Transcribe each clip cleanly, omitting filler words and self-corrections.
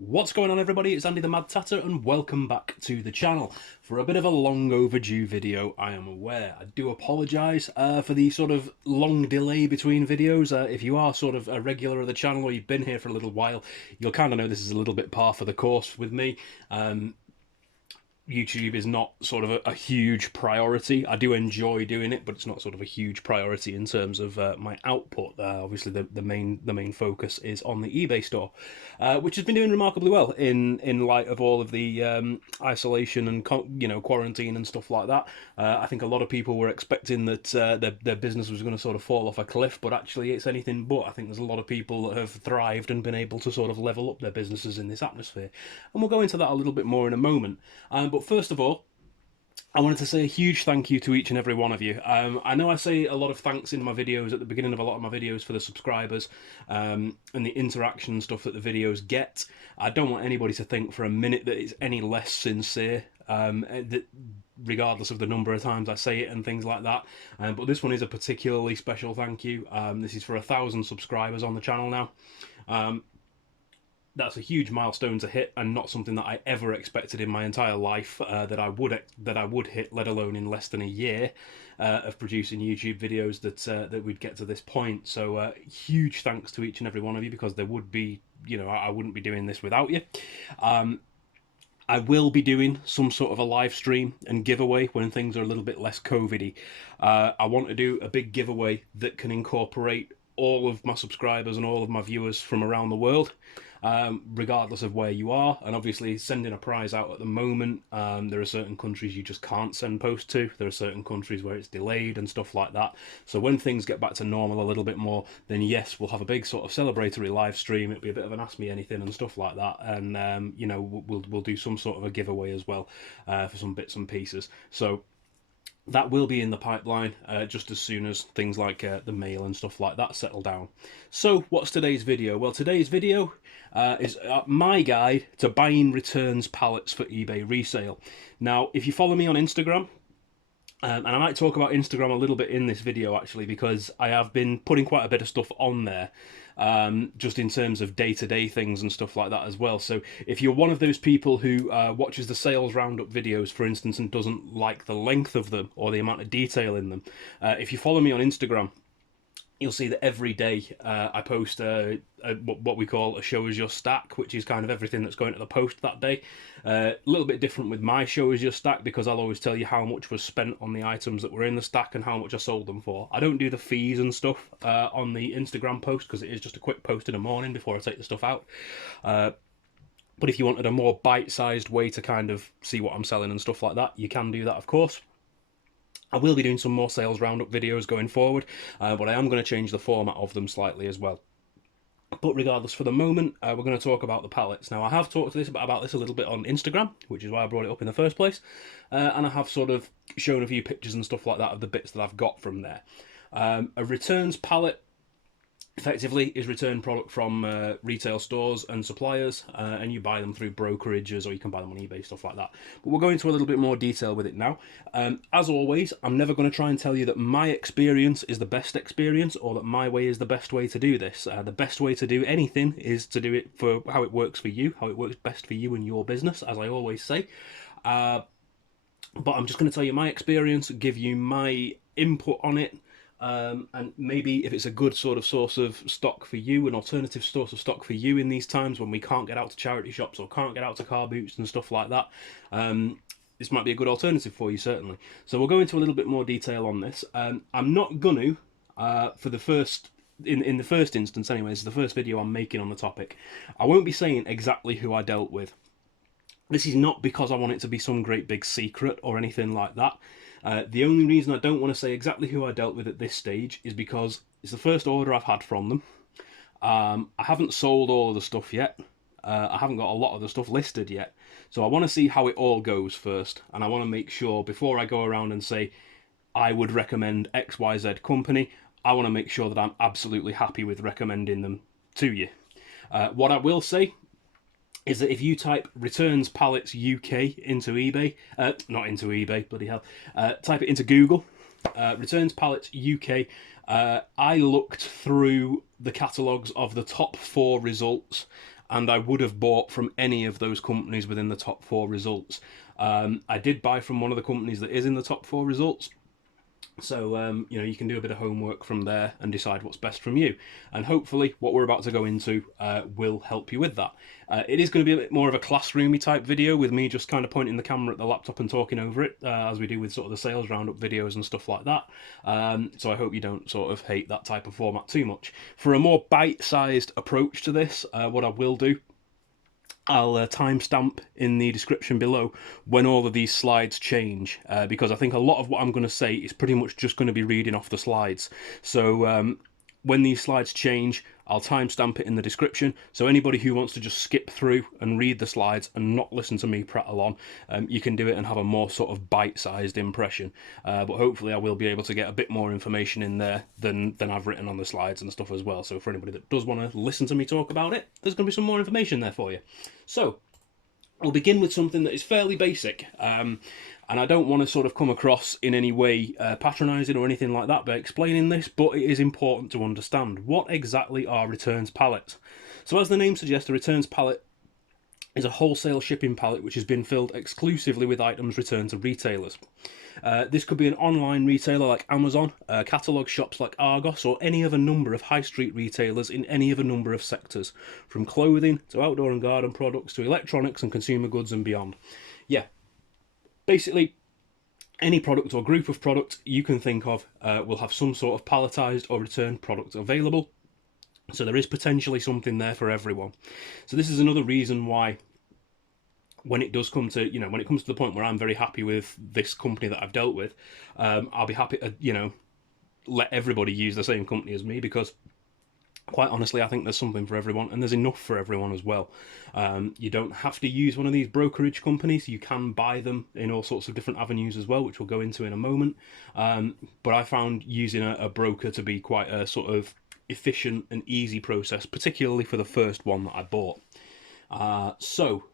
What's going on, everybody? It's Andy the Mad Tatter and welcome back to the channel for a bit of a long overdue video. I am aware. I do apologise for the sort of long delay between videos. If you are sort of a regular of the channel or you've been here for a little while, you'll kind of know this is a little bit par for the course with me. YouTube is not sort of a huge priority. I do enjoy doing it, but it's not sort of a huge priority in terms of my output. Obviously, the main focus is on the eBay store, which has been doing remarkably well in light of all of the isolation and quarantine and stuff like that. I think a lot of people were expecting that their business was going to sort of fall off a cliff, but actually it's anything but. I think there's a lot of people that have thrived and been able to sort of level up their businesses in this atmosphere, and we'll go into that a little bit more in a moment. But first of all, I wanted to say a huge thank you to each and every one of you. I know I say a lot of thanks in my videos at the beginning of a lot of my videos for the subscribers and the interaction stuff that the videos get. I don't want anybody to think for a minute that it's any less sincere, regardless of the number of times I say it and things like that. But this one is a particularly special thank you. This is for 1,000 subscribers on the channel now. That's a huge milestone to hit, and not something that I ever expected in my entire life that I would hit, let alone in less than a year of producing YouTube videos that we'd get to this point. So huge thanks to each and every one of you, because there would be, I wouldn't be doing this without you. I will be doing some sort of a live stream and giveaway when things are a little bit less COVID-y. I want to do a big giveaway that can incorporate all of my subscribers and all of my viewers from around the world, regardless of where you are. And obviously sending a prize out at the moment, there are certain countries you just can't send post to. There are certain countries where it's delayed and stuff like that. So when things get back to normal a little bit more, then yes, we'll have a big sort of celebratory live stream. It'll be a bit of an Ask Me Anything and stuff like that, and we'll do some sort of a giveaway as well for some bits and pieces. So that will be in the pipeline just as soon as things like the mail and stuff like that settle down. So what's today's video? Well, today's video is my guide to buying returns pallets for eBay resale. Now, if you follow me on Instagram, and I might talk about Instagram a little bit in this video actually, because I have been putting quite a bit of stuff on there, just in terms of day-to-day things and stuff like that as well. So if you're one of those people who watches the sales roundup videos, for instance, and doesn't like the length of them or the amount of detail in them, if you follow me on Instagram, you'll see that every day I post what we call a show as your stack, which is kind of everything that's going to the post that day. A little bit different with my show as your stack, because I'll always tell you how much was spent on the items that were in the stack and how much I sold them for. I don't do the fees and stuff on the Instagram post, because it is just a quick post in the morning before I take the stuff out. But if you wanted a more bite-sized way to kind of see what I'm selling and stuff like that, you can do that, of course. I will be doing some more sales roundup videos going forward, but I am going to change the format of them slightly as well. But regardless, for the moment, we're going to talk about the pallets. Now, I have talked about this a little bit on Instagram, which is why I brought it up in the first place, and I have sort of shown a few pictures and stuff like that of the bits that I've got from there. A returns pallet effectively is return product from retail stores and suppliers, and you buy them through brokerages, or you can buy them on eBay, stuff like that. But we'll go into a little bit more detail with it now. As always, I'm never going to try and tell you that my experience is the best experience, or that my way is the best way to do this. The best way to do anything is to do it for how it works for you, how it works best for you and your business, as I always say. But I'm just going to tell you my experience, give you my input on it, and maybe if it's a good sort of source of stock for you, an alternative source of stock for you in these times when we can't get out to charity shops or can't get out to car boots and stuff like that, this might be a good alternative for you, certainly. So we'll go into a little bit more detail on this. I'm not going to, for the first, in the first instance anyway, this is the first video I'm making on the topic, I won't be saying exactly who I dealt with. This is not because I want it to be some great big secret or anything like that. The only reason I don't want to say exactly who I dealt with at this stage is because it's the first order I've had from them. I haven't sold all of the stuff yet. I haven't got a lot of the stuff listed yet. So I want to see how it all goes first. And I want to make sure, before I go around and say, I would recommend XYZ company, I want to make sure that I'm absolutely happy with recommending them to you. What I will say is that if you type returns pallets UK into eBay, not into eBay, bloody hell, type it into Google, returns pallets UK, I looked through the catalogues of the top 4 results, and I would have bought from any of those companies within the top 4 results. I did buy from one of the companies that is in the top 4 results. So, you can do a bit of homework from there and decide what's best from you. And hopefully what we're about to go into will help you with that. It is going to be a bit more of a classroomy type video with me just kind of pointing the camera at the laptop and talking over it, as we do with sort of the sales roundup videos and stuff like that. So I hope you don't sort of hate that type of format too much. For a more bite-sized approach to this, what I will do, I'll timestamp in the description below when all of these slides change, because I think a lot of what I'm going to say is pretty much just going to be reading off the slides. So when these slides change, I'll timestamp it in the description, so anybody who wants to just skip through and read the slides and not listen to me prattle on, you can do it and have a more sort of bite-sized impression. But hopefully I will be able to get a bit more information in there than I've written on the slides and stuff as well. So for anybody that does want to listen to me talk about it, there's going to be some more information there for you. So I'll begin with something that is fairly basic, and I don't want to sort of come across in any way patronising or anything like that by explaining this, but it is important to understand what exactly are returns pallets. So as the name suggests, a returns pallet is a wholesale shipping pallet which has been filled exclusively with items returned to retailers. This could be an online retailer like Amazon, catalogue shops like Argos, or any other number of high street retailers in any other number of sectors, from clothing to outdoor and garden products to electronics and consumer goods and beyond. Yeah, basically any product or group of products you can think of will have some sort of palletised or returned product available. So there is potentially something there for everyone. So this is another reason why when it does come to, when it comes to the point where I'm very happy with this company that I've dealt with, I'll be happy to, let everybody use the same company as me, because quite honestly, I think there's something for everyone, and there's enough for everyone as well. You don't have to use one of these brokerage companies. You can buy them in all sorts of different avenues as well, which we'll go into in a moment. But I found using a broker to be quite a sort of efficient and easy process, particularly for the first one that I bought. So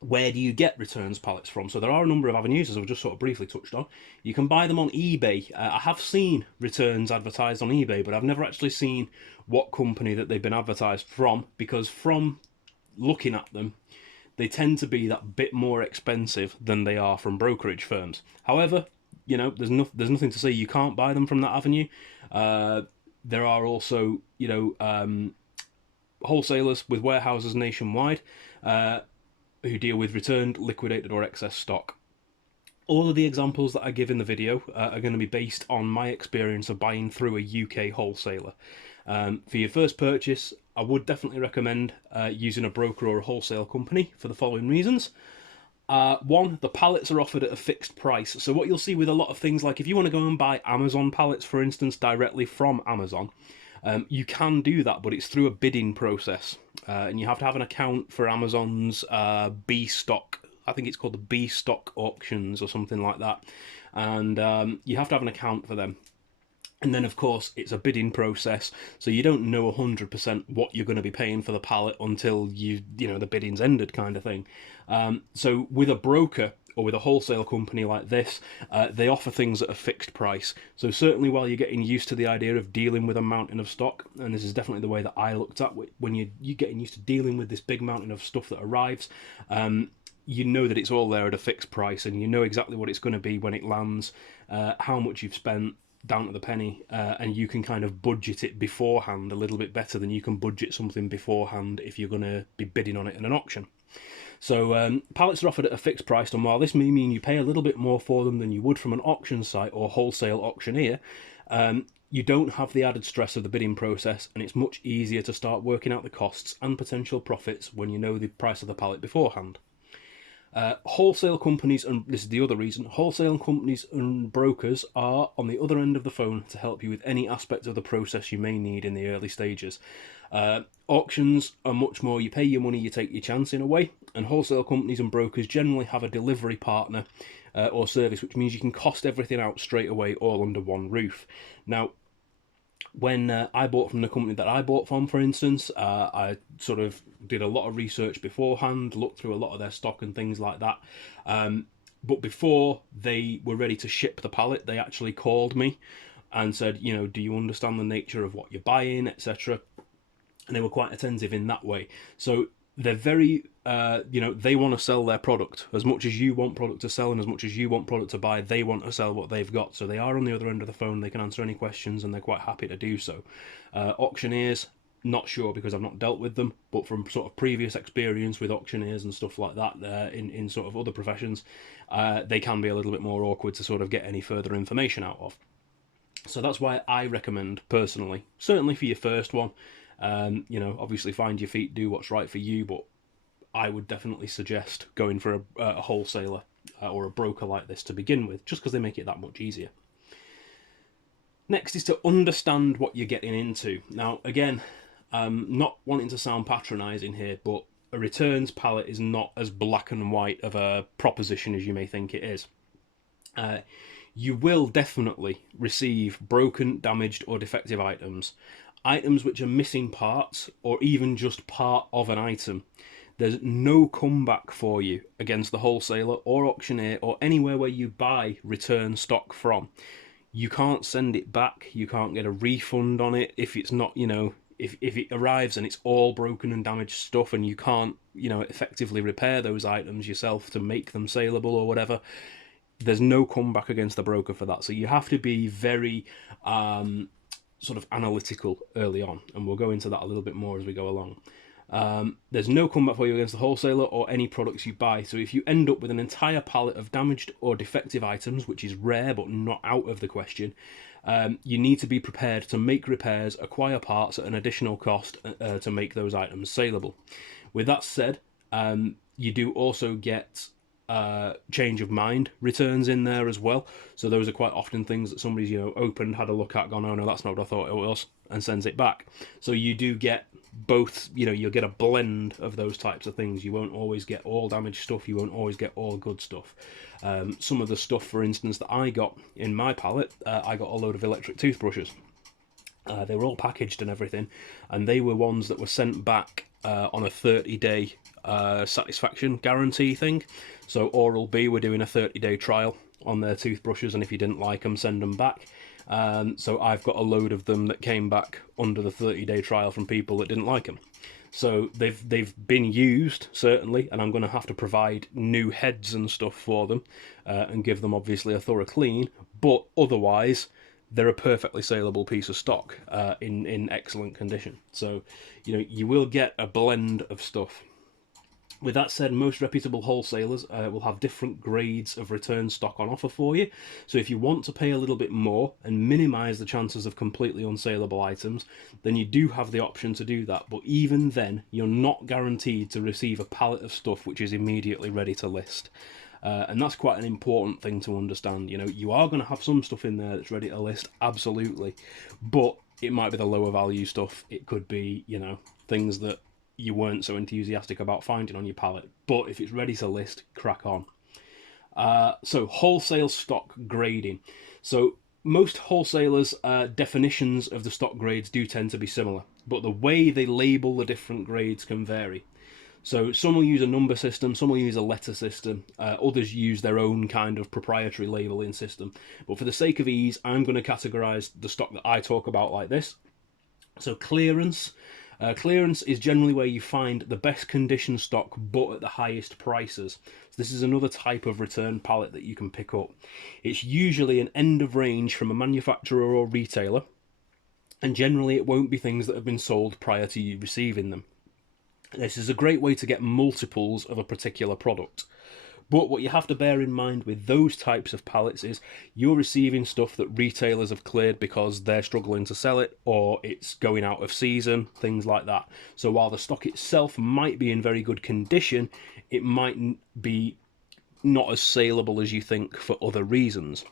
where do you get returns pallets from? So there are a number of avenues, as I've just sort of briefly touched on. You can buy them on eBay. I have seen returns advertised on eBay, but I've never actually seen what company that they've been advertised from, because from looking at them, they tend to be that bit more expensive than they are from brokerage firms. However, there's nothing to say you can't buy them from that avenue. There are also, wholesalers with warehouses nationwide, who deal with returned, liquidated or excess stock. All of the examples that I give in the video are going to be based on my experience of buying through a UK wholesaler. For your first purchase, I would definitely recommend using a broker or a wholesale company for the following reasons. One, the pallets are offered at a fixed price. So what you'll see with a lot of things, like if you want to go and buy Amazon pallets, for instance, directly from Amazon, you can do that, but it's through a bidding process. And you have to have an account for Amazon's B stock. I think it's called the B stock auctions or something like that. And you have to have an account for them. And then, of course, it's a bidding process, so you don't know 100% what you're going to be paying for the pallet until the bidding's ended, kind of thing. So with a broker or with a wholesale company like this, they offer things at a fixed price. So certainly while you're getting used to the idea of dealing with a mountain of stock, and this is definitely the way that I looked at when you're getting used to dealing with this big mountain of stuff that arrives, you know that it's all there at a fixed price, and you know exactly what it's going to be when it lands, how much you've spent, down to the penny, and you can kind of budget it beforehand a little bit better than you can budget something beforehand if you're going to be bidding on it in an auction. So pallets are offered at a fixed price, and while this may mean you pay a little bit more for them than you would from an auction site or wholesale auctioneer, you don't have the added stress of the bidding process, and it's much easier to start working out the costs and potential profits when you know the price of the pallet beforehand. Wholesale companies, and this is the other reason, wholesale companies and brokers are on the other end of the phone to help you with any aspect of the process you may need in the early stages. Auctions are much more, you pay your money, you take your chance in a way, and wholesale companies and brokers generally have a delivery partner or service, which means you can cost everything out straight away all under one roof. Now, when I bought from the company that I bought from, for instance, I sort of did a lot of research beforehand, looked through a lot of their stock and things like that. But before they were ready to ship the pallet, they actually called me and said, do you understand the nature of what you're buying, etc. and they were quite attentive in that way. So they're very, they want to sell their product as much as you want product to sell, and as much as you want product to buy, they want to sell what they've got. So they are on the other end of the phone. They can answer any questions, and they're quite happy to do so. Auctioneers, not sure because I've not dealt with them, but from sort of previous experience with auctioneers and stuff like that, in sort of other professions, they can be a little bit more awkward to sort of get any further information out of. So that's why I recommend personally, certainly for your first one, obviously find your feet, do what's right for you, but I would definitely suggest going for a wholesaler or a broker like this to begin with, just because they make it that much easier. Next is to understand what you're getting into. Now, again, not wanting to sound patronising here, but a returns pallet is not as black and white of a proposition as you may think it is. You will definitely receive broken, damaged or defective items which are missing parts or even just part of an item. There's no comeback for you against the wholesaler or auctioneer or anywhere where you buy return stock from. You can't send it back, you can't get a refund on it if it's not, if it arrives and it's all broken and damaged stuff and you can't, effectively repair those items yourself to make them saleable or whatever. There's no comeback against the broker for that. So you have to be very sort of analytical early on, and we'll go into that a little bit more as we go along. There's no comeback for you against the wholesaler or any products you buy. So if you end up with an entire pallet of damaged or defective items, which is rare but not out of the question, you need to be prepared to make repairs, acquire parts at an additional cost to make those items saleable. With that said, you do also get change of mind returns in there as well. So those are quite often things that somebody's opened, had a look at, gone, oh no, that's not what I thought it was, and sends it back. So you do get both, you'll get a blend of those types of things. You won't always get all damaged stuff, you won't always get all good stuff. Some of the stuff, for instance, that I got in my pallet, I got a load of electric toothbrushes. They were all packaged and everything, and they were ones that were sent back on a 30-day satisfaction guarantee thing. So Oral-B were doing a 30-day trial on their toothbrushes, and if you didn't like them, send them back. So I've got a load of them that came back under the 30-day trial from people that didn't like them. So they've been used, certainly, and I'm going to have to provide new heads and stuff for them and give them, obviously, a thorough clean, but otherwise they're a perfectly saleable piece of stock in excellent condition. So, you will get a blend of stuff. With that said, most reputable wholesalers will have different grades of return stock on offer for you. So if you want to pay a little bit more and minimise the chances of completely unsaleable items, then you do have the option to do that. But even then, you're not guaranteed to receive a pallet of stuff which is immediately ready to list. And that's quite an important thing to understand. You are going to have some stuff in there that's ready to list, absolutely. But it might be the lower value stuff. It could be, things that you weren't so enthusiastic about finding on your pallet. But if it's ready to list, crack on. So wholesale stock grading. So most wholesalers' definitions of the stock grades do tend to be similar, but the way they label the different grades can vary. So some will use a number system, some will use a letter system, others use their own kind of proprietary labeling system. But for the sake of ease, I'm going to categorise the stock that I talk about like this. So clearance. Clearance is generally where you find the best condition stock but at the highest prices. So this is another type of return pallet that you can pick up. It's usually an end of range from a manufacturer or retailer, and generally it won't be things that have been sold prior to you receiving them. This is a great way to get multiples of a particular product. But what you have to bear in mind with those types of pallets is you're receiving stuff that retailers have cleared because they're struggling to sell it or it's going out of season, things like that. So while the stock itself might be in very good condition, it might be not as saleable as you think for other reasons.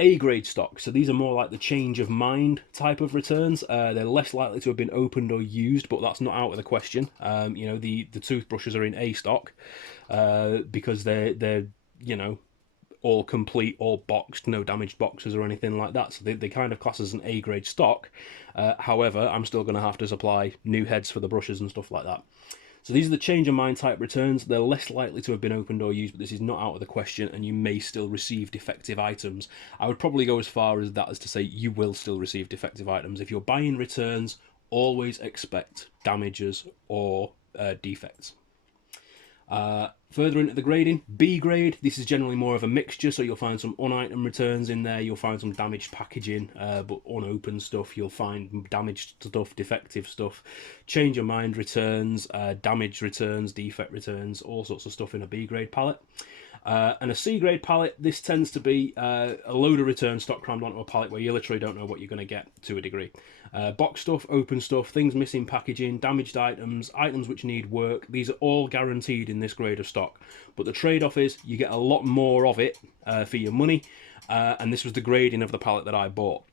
A-grade stock, so these are more like the change of mind type of returns. They're less likely to have been opened or used, but that's not out of the question. The toothbrushes are in A stock because they're all complete, all boxed, no damaged boxes or anything like that. So they kind of class as an A-grade stock. However, I'm still going to have to supply new heads for the brushes and stuff like that. So these are the change of mind type returns. They're less likely to have been opened or used, but this is not out of the question, and you may still receive defective items. I would probably go as far as that as to say you will still receive defective items. If you're buying returns always expect damages or defects. Further into the grading, B grade, this is generally more of a mixture, so you'll find some unitem returns in there, you'll find some damaged packaging, but unopened stuff, you'll find damaged stuff, defective stuff, change your mind returns, damaged returns, defect returns, all sorts of stuff in a B grade pallet. And a C grade pallet, this tends to be a load of return stock crammed onto a pallet where you literally don't know what you're going to get to a degree. Box stuff, open stuff, things missing packaging, damaged items, items which need work, these are all guaranteed in this grade of stock. But the trade-off is you get a lot more of it for your money, and this was the grading of the pallet that I bought.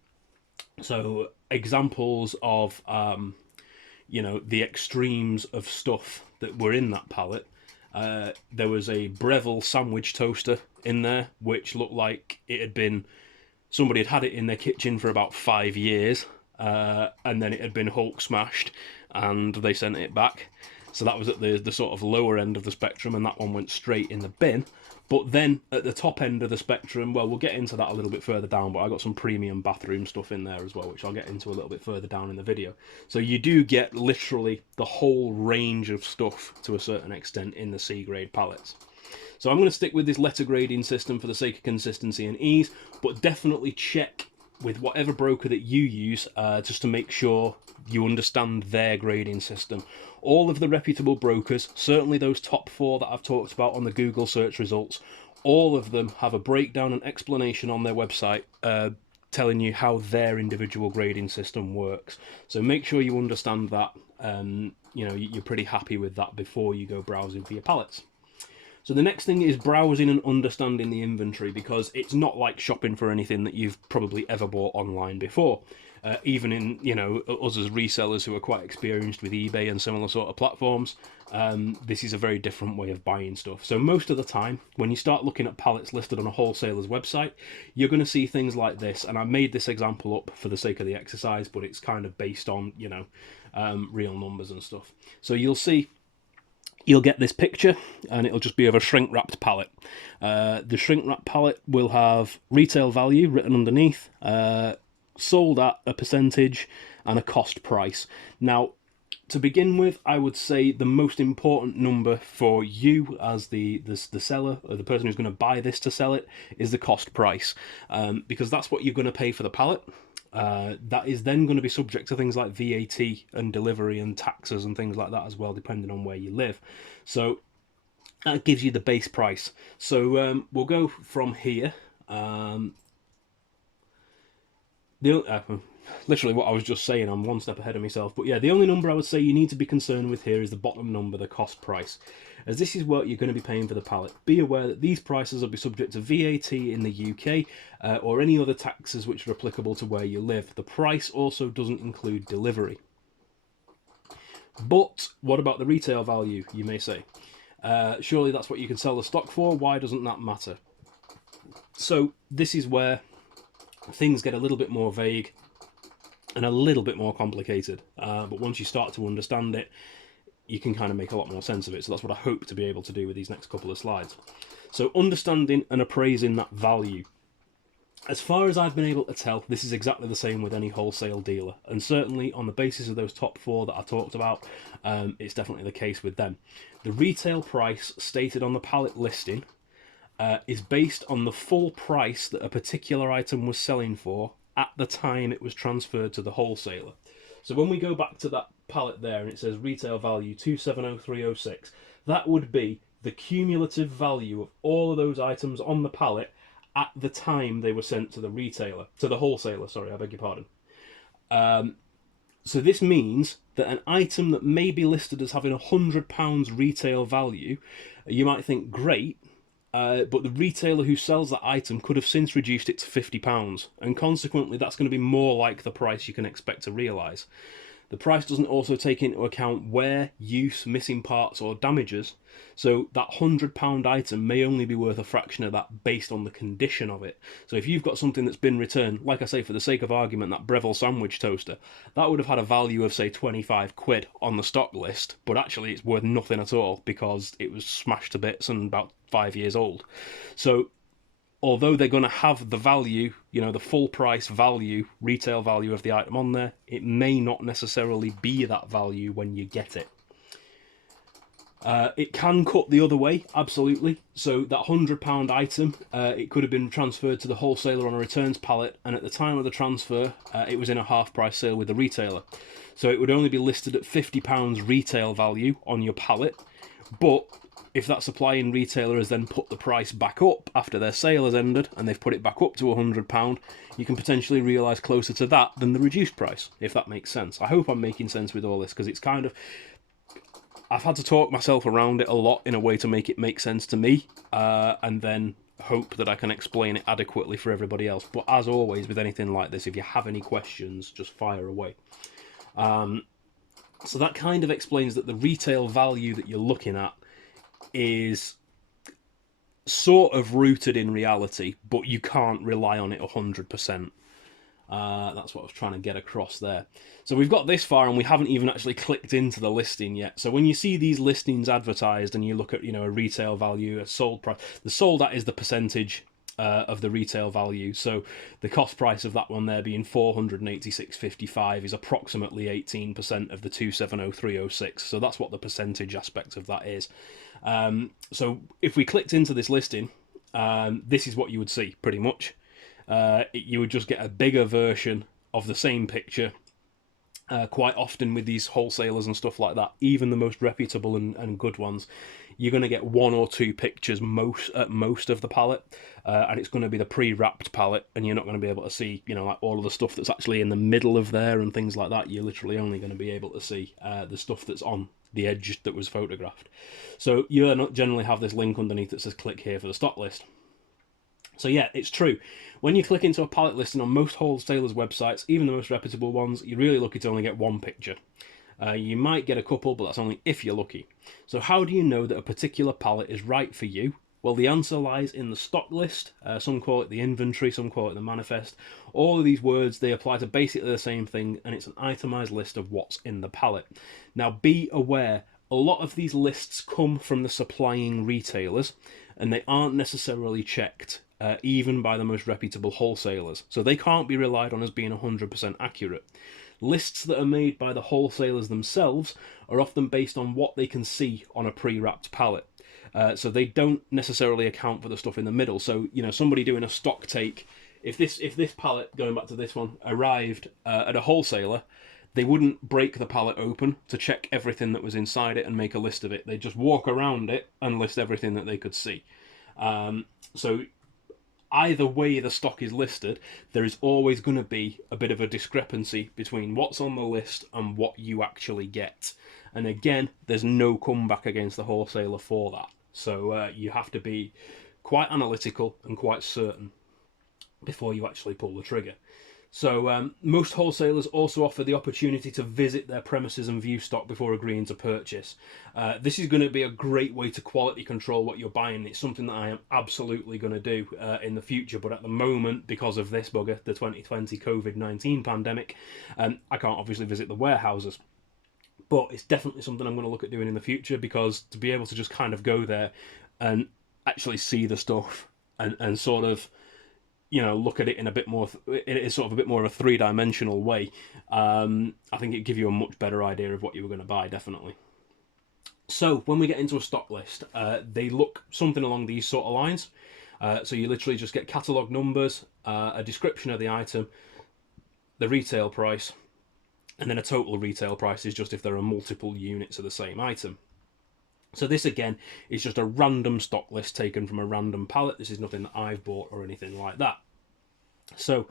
So examples of, you know, the extremes of stuff that were in that pallet. There was a Breville sandwich toaster in there, which looked like it had been, somebody had it in their kitchen for about 5 years, and then it had been Hulk smashed, and they sent it back. So that was at the sort of lower end of the spectrum, and that one went straight in the bin. But then at the top end of the spectrum, well, we'll get into that a little bit further down, but I got some premium bathroom stuff in there as well, which I'll get into a little bit further down in the video. So you do get literally the whole range of stuff to a certain extent in the C grade pallets. So I'm going to stick with this letter grading system for the sake of consistency and ease, but definitely check with whatever broker that you use just to make sure you understand their grading system. All of the reputable brokers, certainly those top 4 that I've talked about on the Google search results, all of them have a breakdown and explanation on their website telling you how their individual grading system works. So make sure you understand that, you know, you're pretty happy with that before you go browsing for your pallets. So the next thing is browsing and understanding the inventory, because it's not like shopping for anything that you've probably ever bought online before. Even in, you know, us as resellers who are quite experienced with eBay and similar sort of platforms, this is a very different way of buying stuff. So most of the time, when you start looking at pallets listed on a wholesaler's website, you're going to see things like this. And I made this example up for the sake of the exercise, but it's kind of based on, you know, real numbers and stuff. So you'll see, you'll get this picture, and it'll just be of a shrink-wrapped pallet. The shrink-wrapped pallet will have retail value written underneath, sold at a percentage, and a cost price. Now, to begin with, I would say the most important number for you as the seller, or the person who's going to buy this to sell it, is the cost price, because that's what you're going to pay for the pallet. That is then going to be subject to things like VAT and delivery and taxes and things like that as well, depending on where you live. So that gives you the base price. So we'll go from here. Literally what I was just saying, I'm one step ahead of myself. But yeah, the only number I would say you need to be concerned with here is the bottom number, the cost price, as this is what you're going to be paying for the pallet. Be aware that these prices will be subject to VAT in the UK or any other taxes which are applicable to where you live. The price also doesn't include delivery. But what about the retail value, you may say? Surely that's what you can sell the stock for. Why doesn't that matter? So this is where things get a little bit more vague and a little bit more complicated, but once you start to understand it, you can kind of make a lot more sense of it. So that's what I hope to be able to do with these next couple of slides. So understanding and appraising that value. As far as I've been able to tell, this is exactly the same with any wholesale dealer, and certainly on the basis of those top 4 that I talked about, it's definitely the case with them. The retail price stated on the pallet listing is based on the full price that a particular item was selling for at the time it was transferred to the wholesaler. So when we go back to that pallet there and it says retail value 270306, that would be the cumulative value of all of those items on the pallet at the time they were sent to the retailer, to the wholesaler, sorry, I beg your pardon. So this means that an item that may be listed as having £100 retail value, you might think, great, but the retailer who sells that item could have since reduced it to £50, and consequently that's going to be more like the price you can expect to realise. The price doesn't also take into account wear, use, missing parts or damages, so that £100 item may only be worth a fraction of that based on the condition of it. So if you've got something that's been returned, like I say, for the sake of argument, that Breville sandwich toaster, that would have had a value of say 25 quid on the stock list, but actually it's worth nothing at all because it was smashed to bits and about 5 years old. So although they're going to have the value, you know, the full price value, retail value of the item on there, it may not necessarily be that value when you get it. It can cut the other way, absolutely. So that £100 item, it could have been transferred to the wholesaler on a returns pallet, and at the time of the transfer, it was in a half price sale with the retailer. So it would only be listed at £50 retail value on your pallet, but if that supplying retailer has then put the price back up after their sale has ended, and they've put it back up to £100, you can potentially realise closer to that than the reduced price, if that makes sense. I hope I'm making sense with all this, because it's kind of... I've had to talk myself around it a lot in a way to make it make sense to me, and then hope that I can explain it adequately for everybody else. But as always, with anything like this, if you have any questions, just fire away. So that kind of explains that the retail value that you're looking at is sort of rooted in reality, but you can't rely on it 100%. That's what I was trying to get across there. So we've got this far and we haven't even actually clicked into the listing yet. So when you see these listings advertised and you look at, you know, a retail value, a sold price, the sold at is the percentage of the retail value. So the cost price of that one there being $486.55 is approximately 18% of the 270,306. So that's what the percentage aspect of that is. So if we clicked into this listing, this is what you would see pretty much. You would just get a bigger version of the same picture. Quite often with these wholesalers and stuff like that, even the most reputable and good ones, you're going to get one or two pictures at most of the pallet, and it's going to be the pre-wrapped pallet, and you're not going to be able to see, you know, like all of the stuff that's actually in the middle of there and things like that. You're literally only going to be able to see the stuff that's on the edge that was photographed. So you'll not generally have this link underneath that says click here for the stock list. So yeah, it's true. When you click into a pallet listing on most wholesalers' websites, even the most reputable ones, you're really lucky to only get one picture. You might get a couple, but that's only if you're lucky. So how do you know that a particular pallet is right for you? Well, the answer lies in the stock list. Some call it the inventory, some call it the manifest. All of these words, they apply to basically the same thing, and it's an itemised list of what's in the pallet. Now, be aware, a lot of these lists come from the supplying retailers, and they aren't necessarily checked. Even by the most reputable wholesalers. So they can't be relied on as being 100% accurate. Lists that are made by the wholesalers themselves are often based on what they can see on a pre-wrapped pallet. So they don't necessarily account for the stuff in the middle. So, you know, somebody doing a stock take, if this pallet, going back to this one, arrived at a wholesaler, they wouldn't break the pallet open to check everything that was inside it and make a list of it. They'd just walk around it and list everything that they could see. So either way the stock is listed, there is always going to be a bit of a discrepancy between what's on the list and what you actually get. And again, there's no comeback against the wholesaler for that. So you have to be quite analytical and quite certain before you actually pull the trigger. So most wholesalers also offer the opportunity to visit their premises and view stock before agreeing to purchase. This is going to be a great way to quality control what you're buying. It's something that I am absolutely going to do in the future, but at the moment, because of this bugger, the 2020 COVID-19 pandemic, I can't obviously visit the warehouses. But it's definitely something I'm going to look at doing in the future, because to be able to just kind of go there and actually see the stuff and sort of, you know, look at it in a bit more, it's sort of a bit more of a three-dimensional way. I think it'd give you a much better idea of what you were going to buy, definitely. So when we get into a stock list, they look something along these sort of lines. So you literally just get catalogue numbers, a description of the item, the retail price, and then a total retail price is just if there are multiple units of the same item. So this again is just a random stock list taken from a random pallet. This is nothing that I've bought or anything like that. So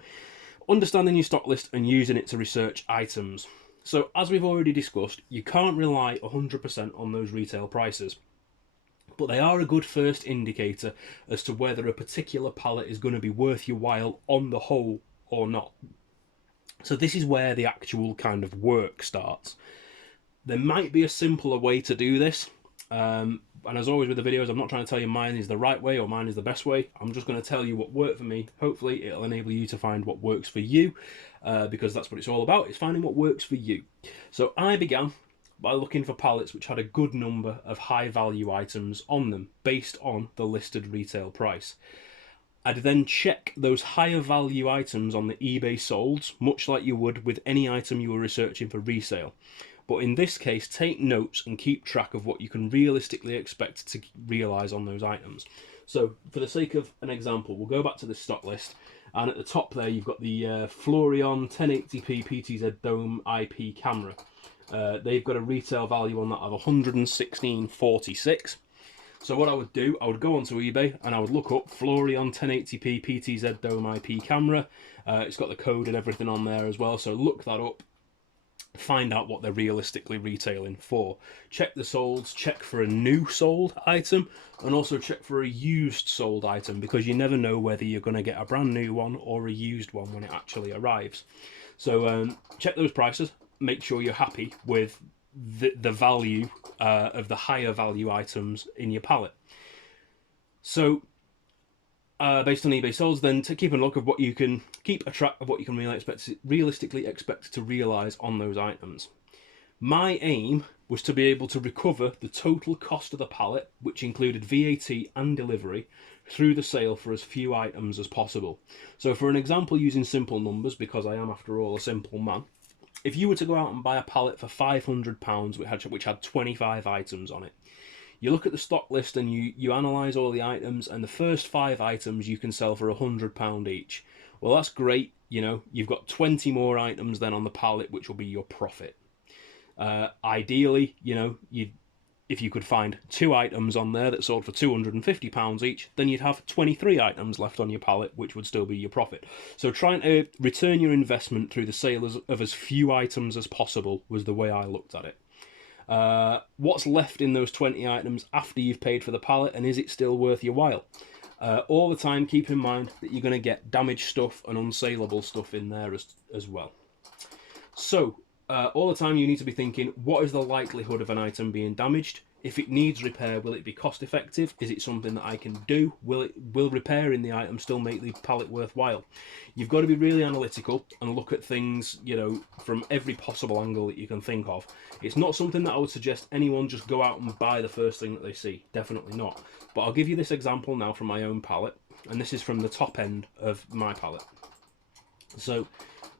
understanding your stock list and using it to research items. So as we've already discussed, you can't rely 100% on those retail prices, but they are a good first indicator as to whether a particular pallet is going to be worth your while on the whole or not. So this is where the actual kind of work starts. There might be a simpler way to do this. And as always with the videos, I'm not trying to tell you mine is the right way or mine is the best way. I'm just going to tell you what worked for me. Hopefully it'll enable you to find what works for you, because that's what it's all about. It's finding what works for you. So I began by looking for pallets which had a good number of high value items on them based on the listed retail price. I'd then check those higher value items on the eBay solds, much like you would with any item you were researching for resale. But in this case, take notes and keep track of what you can realistically expect to realise on those items. So for the sake of an example, we'll go back to the stock list, and at the top there you've got the Florion 1080p PTZ Dome IP camera. They've got a retail value on that of 116.46. So what I would do, I would go onto eBay and I would look up Florion 1080p PTZ Dome IP camera. It's got the code and everything on there as well, so look that up. Find out what they're realistically retailing for. Check the solds, check for a new sold item, and also check for a used sold item, because you never know whether you're going to get a brand new one or a used one when it actually arrives. So check those prices, make sure you're happy with the value of the higher value items in your pallet. So based on eBay solds, then to keep a look of what you can keep a track of what you can realistically expect to realise on those items. My aim was to be able to recover the total cost of the pallet, which included VAT and delivery, through the sale for as few items as possible. So for an example, using simple numbers, because I am after all a simple man, if you were to go out and buy a pallet for £500 which had 25 items on it, you look at the stock list and you analyse all the items, and the first 5 items you can sell for £100 each. Well, that's great. You know, you've got 20 more items then on the pallet, which will be your profit. Ideally, you know, if you could find 2 items on there that sold for £250 each, then you'd have 23 items left on your pallet, which would still be your profit. So trying to return your investment through the sale of as few items as possible was the way I looked at it. What's left in those 20 items after you've paid for the pallet, and is it still worth your while? All the time, keep in mind that you're going to get damaged stuff and unsaleable stuff in there as well. So all the time you need to be thinking, what is the likelihood of an item being damaged? If it needs repair, will it be cost effective? Is it something that I can do? Will repairing the item still make the pallet worthwhile? You've got to be really analytical and look at things, you know, from every possible angle that you can think of. It's not something that I would suggest anyone just go out and buy the first thing that they see. Definitely not. But I'll give you this example now from my own pallet, and this is from the top end of my pallet. So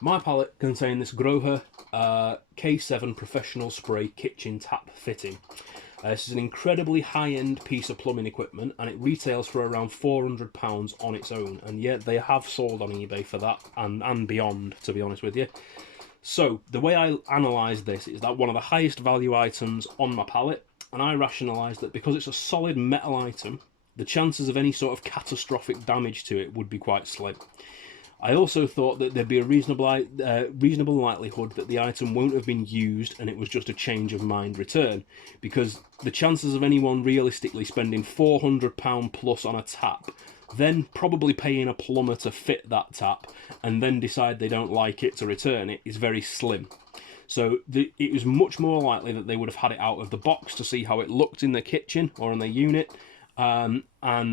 my pallet contained this Grohe K7 professional spray kitchen tap fitting. This is an incredibly high-end piece of plumbing equipment, and it retails for around £400 on its own, and yet they have sold on eBay for that and beyond, to be honest with you. So the way I analysed this is that one of the highest value items on my pallet, and I rationalised that because it's a solid metal item, the chances of any sort of catastrophic damage to it would be quite slim. I also thought that there'd be a reasonable likelihood that the item won't have been used and it was just a change of mind return, because the chances of anyone realistically spending £400 plus on a tap, then probably paying a plumber to fit that tap, and then decide they don't like it to return it, is very slim. So it was much more likely that they would have had it out of the box to see how it looked in their kitchen or in their unit, and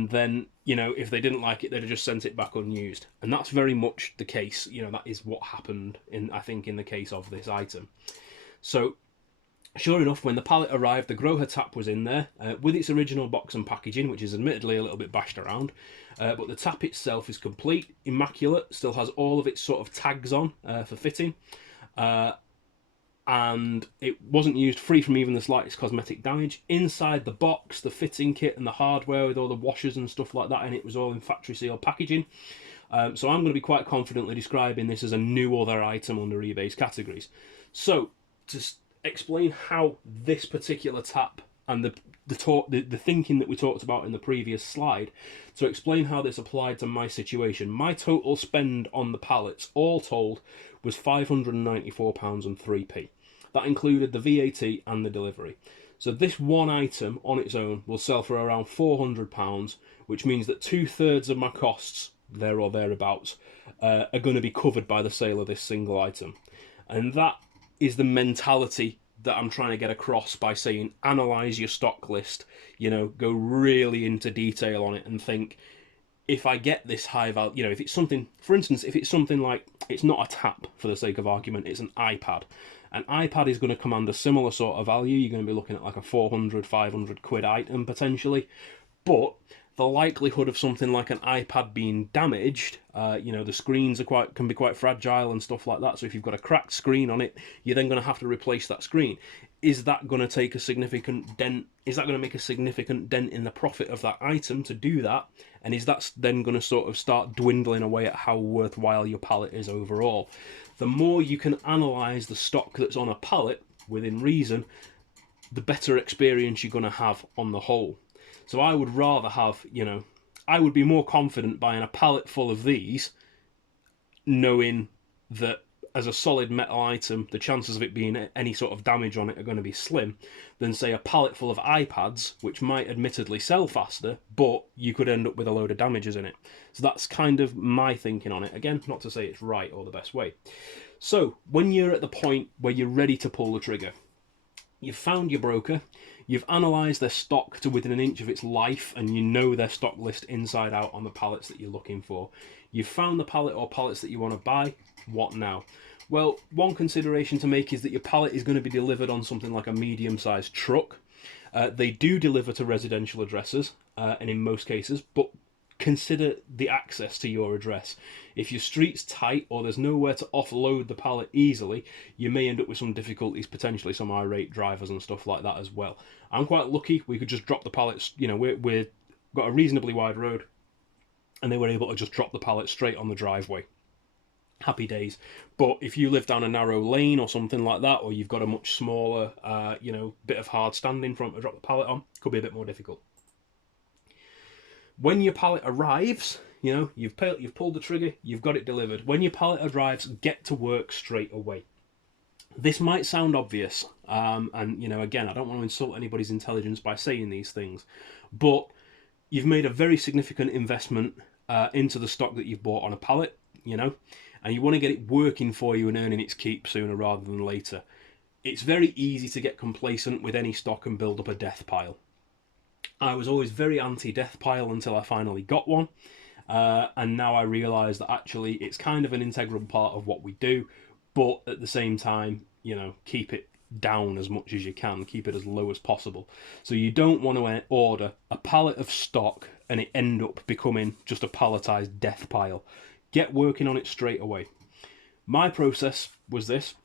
then, you know, if they didn't like it, they'd have just sent it back unused. And that's very much the case. You know, that is what happened I think in the case of this item. So sure enough, when the pallet arrived, the Grohe tap was in there with its original box and packaging, which is admittedly a little bit bashed around, but the tap itself is complete, immaculate, still has all of its sort of tags on for fitting, and it wasn't used, free from even the slightest cosmetic damage. Inside the box, the fitting kit and the hardware with all the washers and stuff like that, and it was all in factory sealed packaging. So I'm going to be quite confidently describing this as a new other item under eBay's categories. So to explain how this particular tap and the thinking that we talked about in the previous slide, to explain how this applied to my situation, my total spend on the pallets, all told, was £594.03. That included the VAT and the delivery. So this one item on its own will sell for around £400, which means that 2/3 of my costs, there or thereabouts, are going to be covered by the sale of this single item. And that is the mentality that I'm trying to get across by saying, analyse your stock list, you know, go really into detail on it and think, if I get this high value, you know, if it's something, for instance, if it's something like, it's not a tap for the sake of argument, it's an iPad. An iPad is going to command a similar sort of value. You're going to be looking at like a 400, 500 quid item potentially. But the likelihood of something like an iPad being damaged, you know, the screens are can be quite fragile and stuff like that. So if you've got a cracked screen on it, you're then going to have to replace that screen. Is that going to take a significant dent? Is that going to make a significant dent in the profit of that item to do that? And is that then going to sort of start dwindling away at how worthwhile your pallet is overall? The more you can analyze the stock that's on a pallet within reason, the better experience you're going to have on the whole. So I would rather have, you know, I would be more confident buying a pallet full of these, knowing that as a solid metal item, the chances of it being any sort of damage on it are going to be slim, than say a pallet full of iPads, which might admittedly sell faster, but you could end up with a load of damages in it. So that's kind of my thinking on it. Again, not to say it's right or the best way. So when you're at the point where you're ready to pull the trigger, you've found your broker, you've analysed their stock to within an inch of its life, and you know their stock list inside out on the pallets that you're looking for. You've found the pallet or pallets that you want to buy. What now? Well, one consideration to make is that your pallet is going to be delivered on something like a medium-sized truck. They do deliver to residential addresses, and in most cases, but consider the access to your address. If your street's tight or there's nowhere to offload the pallet easily, you may end up with some difficulties, potentially some irate drivers and stuff like that as well. I'm quite lucky. We could just drop the pallets, you know, we've got a reasonably wide road, and they were able to just drop the pallet straight on the driveway. Happy days. But if you live down a narrow lane or something like that, or you've got a much smaller, you know, bit of hard standing front to drop the pallet on, could be a bit more difficult. When your pallet arrives, you know, you've pulled the trigger, you've got it delivered. When your pallet arrives, get to work straight away. This might sound obvious, and, you know, again, I don't want to insult anybody's intelligence by saying these things, but you've made a very significant investment into the stock that you've bought on a pallet, you know, and you want to get it working for you and earning its keep sooner rather than later. It's very easy to get complacent with any stock and build up a death pile. I was always very anti-death pile until I finally got one, and now I realise that actually it's kind of an integral part of what we do, but at the same time, you know, keep it down as much as you can, keep it as low as possible. So you don't want to order a pallet of stock and it end up becoming just a palletised death pile. Get working on it straight away. My process was this.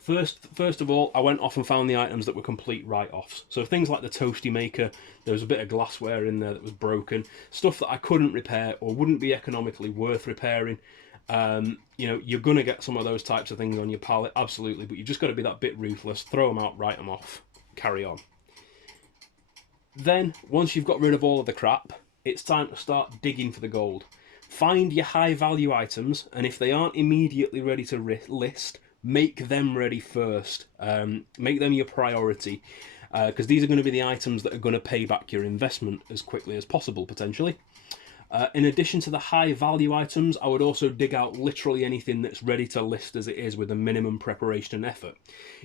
First of all, I went off and found the items that were complete write-offs. So things like the toasty maker, there was a bit of glassware in there that was broken, stuff that I couldn't repair or wouldn't be economically worth repairing. You know, you're going to get some of those types of things on your pallet, absolutely, but you've just got to be that bit ruthless, throw them out, write them off, carry on. Then, once you've got rid of all of the crap, it's time to start digging for the gold. Find your high value items, and if they aren't immediately ready to list, make them ready first. Make them your priority, because these are going to be the items that are going to pay back your investment as quickly as possible, potentially. In addition to the high value items, I would also dig out literally anything that's ready to list as it is with a minimum preparation and effort.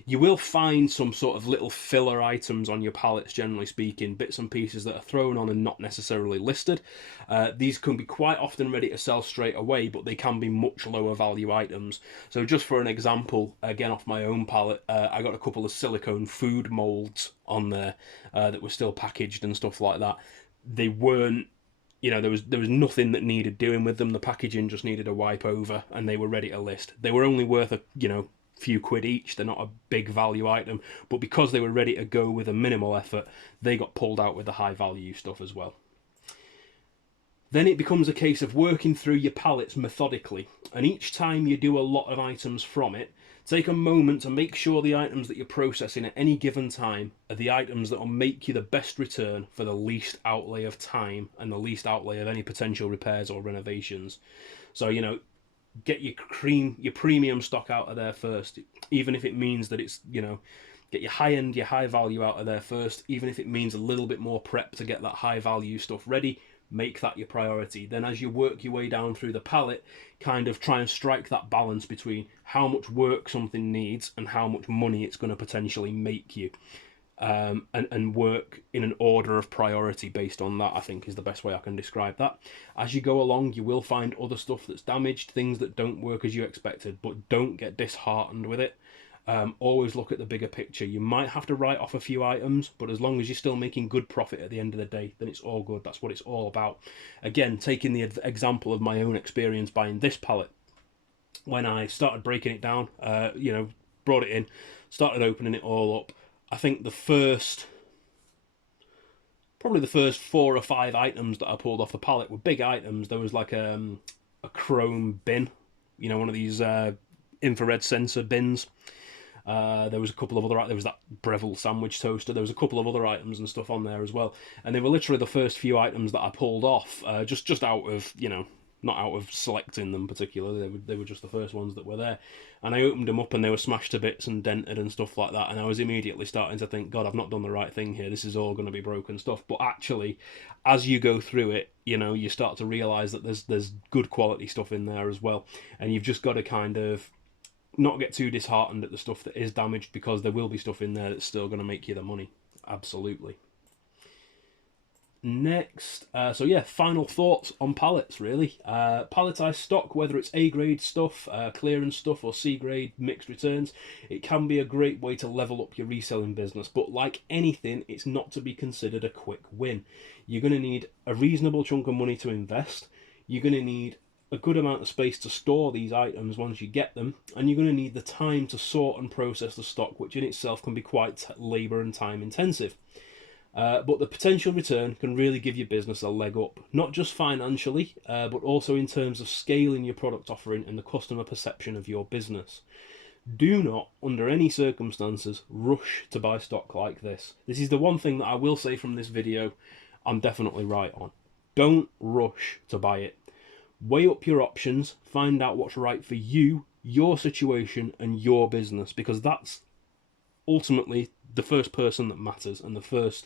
You will find some sort of little filler items on your pallets, generally speaking, bits and pieces that are thrown on and not necessarily listed. These can be quite often ready to sell straight away, but they can be much lower value items. So just for an example, again off my own pallet, I got a couple of silicone food moulds on there that were still packaged and stuff like that. They weren't, you know, there was nothing that needed doing with them. The packaging just needed a wipe over, and they were ready to list. They were only worth a few quid each. They're not a big value item, but because they were ready to go with a minimal effort, they got pulled out with the high value stuff as well. Then it becomes a case of working through your pallets methodically, and each time you do a lot of items from it, take a moment to make sure the items that you're processing at any given time are the items that will make you the best return for the least outlay of time and the least outlay of any potential repairs or renovations. So, you know, get your premium stock out of there first, even if it means that it's, you know, get your high end, your high value out of there first, even if it means a little bit more prep to get that high value stuff ready. Make that your priority. Then as you work your way down through the pallet, kind of try and strike that balance between how much work something needs and how much money it's going to potentially make you, and work in an order of priority based on that, I think, is the best way I can describe that. As you go along, you will find other stuff that's damaged, things that don't work as you expected, but don't get disheartened with it. Always look at the bigger picture. You might have to write off a few items, but as long as you're still making good profit at the end of the day, then it's all good. That's what it's all about. Again, taking the example of my own experience buying this pallet, when I started breaking it down, brought it in, started opening it all up, I think probably the first 4 or 5 items that I pulled off the pallet were big items. There was like a chrome bin, one of these infrared sensor bins. There was a couple of other. There was that Breville sandwich toaster. There was a couple of other items and stuff on there as well. And they were literally the first few items that I pulled off, just out of not out of selecting them particularly. They were just the first ones that were there. And I opened them up and they were smashed to bits and dented and stuff like that. And I was immediately starting to think, God, I've not done the right thing here. This is all going to be broken stuff. But actually, as you go through it, you start to realise that there's good quality stuff in there as well. And you've just got to kind of not get too disheartened at the stuff that is damaged, because there will be stuff in there that's still going to make you the money. Absolutely. Next, final thoughts on pallets, really. Palletized stock, whether it's A-grade stuff, clearance stuff, or C-grade mixed returns, it can be a great way to level up your reselling business, but like anything, it's not to be considered a quick win. You're going to need a reasonable chunk of money to invest, you're going to need a good amount of space to store these items once you get them, and you're going to need the time to sort and process the stock, which in itself can be quite labour and time intensive. But the potential return can really give your business a leg up, not just financially, but also in terms of scaling your product offering and the customer perception of your business. Do not, under any circumstances, rush to buy stock like this. This is the one thing that I will say from this video I'm definitely right on. Don't rush to buy it. Weigh up your options, find out what's right for you, your situation, and your business, because that's ultimately the first person that matters, and the first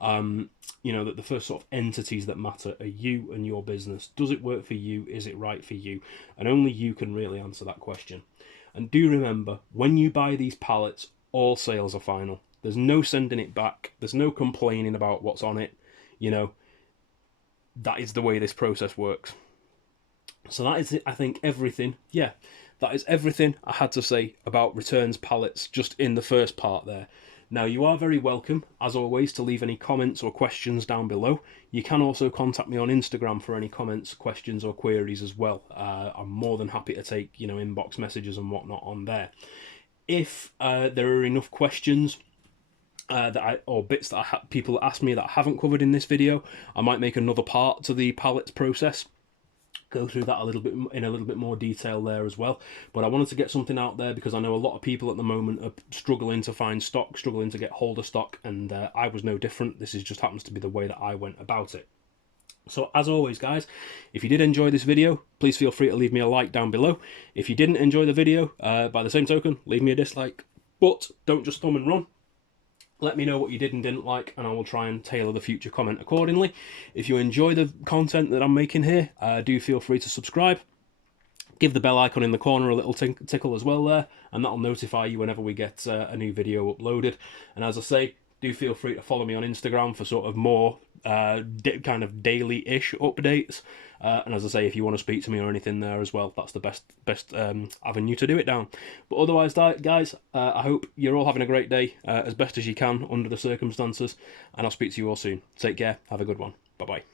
the first sort of entities that matter are you and your business. Does it work for you? Is it right for you? And only you can really answer that question. And do remember, when you buy these pallets, all sales are final. There's no sending it back, there's no complaining about what's on it. That is the way this process works. So that is, I think, everything. Yeah, that is everything I had to say about returns pallets, just in the first part there. Now, you are very welcome, as always, to leave any comments or questions down below. You can also contact me on Instagram for any comments, questions, or queries as well. I'm more than happy to take, inbox messages and whatnot on there. If there are enough questions or bits that people ask me that I haven't covered in this video, I might make another part to the pallets process. Go through that in a little bit more detail there as well. But I wanted to get something out there because I know a lot of people at the moment are struggling to find stock, struggling to get hold of stock, and I was no different. This just happens to be the way that I went about it. So as always, guys, if you did enjoy this video, please feel free to leave me a like down below. If you didn't enjoy the video, by the same token, leave me a dislike. But don't just thumb and run. Let me know what you did and didn't like, and I will try and tailor the future comment accordingly. If you enjoy the content that I'm making here, do feel free to subscribe. Give the bell icon in the corner a little tickle as well there, and that'll notify you whenever we get a new video uploaded. And as I say, do feel free to follow me on Instagram for sort of more kind of daily-ish updates. And as I say, if you want to speak to me or anything there as well, that's the best avenue to do it down. But otherwise, guys, I hope you're all having a great day as best as you can under the circumstances, and I'll speak to you all soon. Take care. Have a good one. Bye-bye.